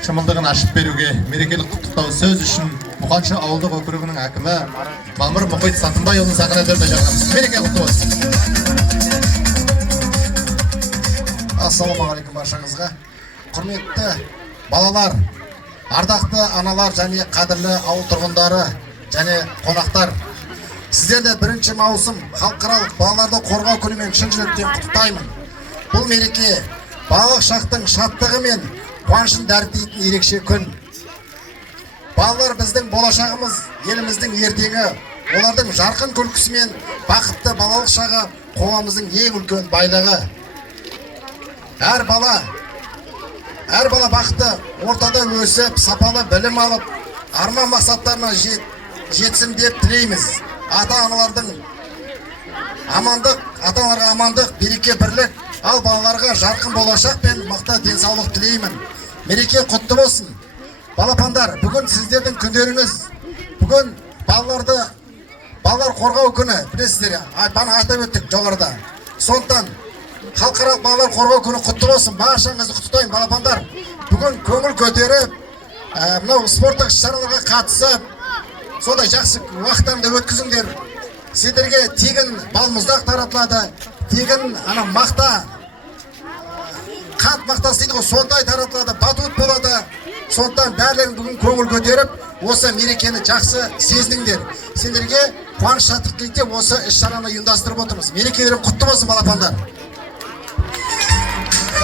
шымылдығын ашып беруге мерекелік құттықтау сөз үшін Мұқаншы ауылдық округінің әкімі Мамыр Мұхит Сатымбайұлын сахнаға төріне шақырамыз. Мереке құтты болсын. Ассалаумағалейкум баршаңызға. Құрметті балалар, ардақты аналар және қадірлі ауыл тұрғындары және қонақтар, сіздерді 1 маусым халықаралық балаларды қорғау күнімен шын жүректен құттықтаймын. Бұл мереке балалық шақтың шаттығы мен қуанышын дәріптейтін ерекше күн. Балалар біздің болашағымыз, еліміздің ертеңі. Олардың жарқын күлкісі мен бақытты балалық шағы қоғамымыздың ең үлкен байлығы. Әр бала бақытты ортада өсіп, сапалы білім алып, арман мақсаттарына жетсін деп тілейміз. Ата-аналарға амандық, береке, бірлік, ал балаларға жарқын болашақ пен мықты денсаулық тілеймін. Мереке құтты болсын. Балапандар, бүгін сіздердің күндеріңіз. Бүгін балалар қорғау күні, білесіздер, бана атап өттік жоғарыда. Сондықтан халықаралық балалар қорғау күні құтты болсын. Баршаңызды құттықтаймын, балапандар. Бүгін көңіл көтеріп, мынау спорттық шараларға қатысып, сондай жақсы уақыттарында өткізіңдер. Сендерге тегін балмұздақ таратылады, тегін мақта, қант мақтасы дейді ғой, сондай таратылады, батут болады. Сондықтан бәрілерің бүгін көңіл көтеріп, осы мерекені жақсы сезініңдер. Сендерге қуаныш шаттық тілеп осы іс-шараны ұйымдастырып отырмыз. Мерекелерің құтты болсын, балапандар.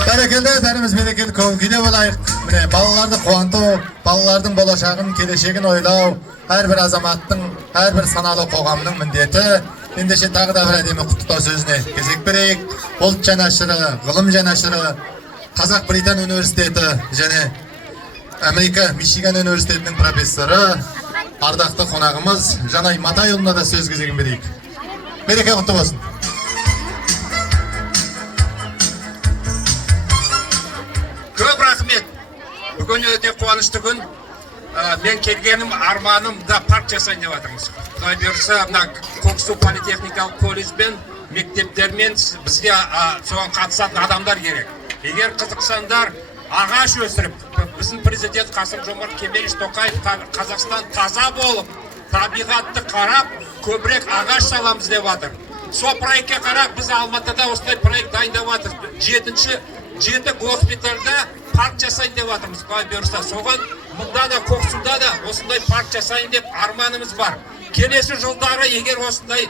Бәрекелді, бәріміз мерекелі көңіл күйде болайық. Міне, балаларды қуанту, балалардың болашағын, келешегін ойлау, әрбір азаматтың, әрбір саналы қоғамның міндеті. Ендеше тағы да бір әдемі құттықтау сөзіне кезек берейік. Ұлт жанашыры, ғылым жанашыры, Қазақ Британ университеті және Америка Мичиган университетінің профессоры, ардақты қонағымыз Жанай Матайұлына да сөз кезегін берейік. Мереке құтты болсын. Көп рахмет. Бүгін өте қуанышты күн. Мен келгенім, арманым да парк жасайын деп жатырмыз. Құдай бұйырса, мына Көксу политехникалық колледжбен, мектептермен бізге соған қатысатын адамдар керек. Егер қызықсаңдар, ағаш өсіріп, біздің президент Қасым-Жомарт Кемелевич Тоқаев Қазақстан таза болып, табиғатты қарап, көбірек ағаш саламыз деп жатыр. Сол проектке қарап, біз Алматыда осындай проект дайындап жатырмыз. 7 госпитальда парк жасайын деп жатырмыз. Құдай бұйырса, соған мұнда да Көксуда да осындай парк жасайын деп арманымыз бар. Келесі жылдары егер осындай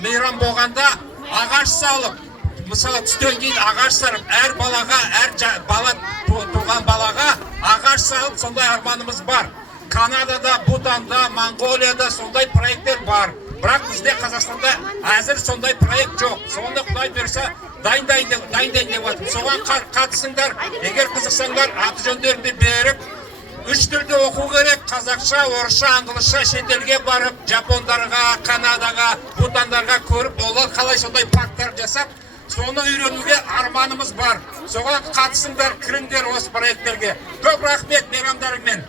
мейрам болғанда ағаш салып, мысалы түстен кейін ағаш салып, әр балаға, әр бала туған балаға ағаш салып, сондай арманымыз бар. Канадада, Бутанда, Монғолияда сондай проекттер бар. Бірақ бізде Қазақстанда әзір сондай проект жоқ. Соны Құдай бұйырса дайындайын деп жатырмыз. Соған қатысыңдар, егер қызықсаңдар, аты жөндеріңді беріп, 3 тілде оқу керек: қазақша, орысша, англисша, шетелге барып, жапондарға, Канадаға, Бутандарға көріп, олар қалай сондай парктар жасап, соны үйренуге арманымыз бар. Соған қатысыңдар, кіріңдер осы проекттерге. Көп рахмет мейрамдарыңмен.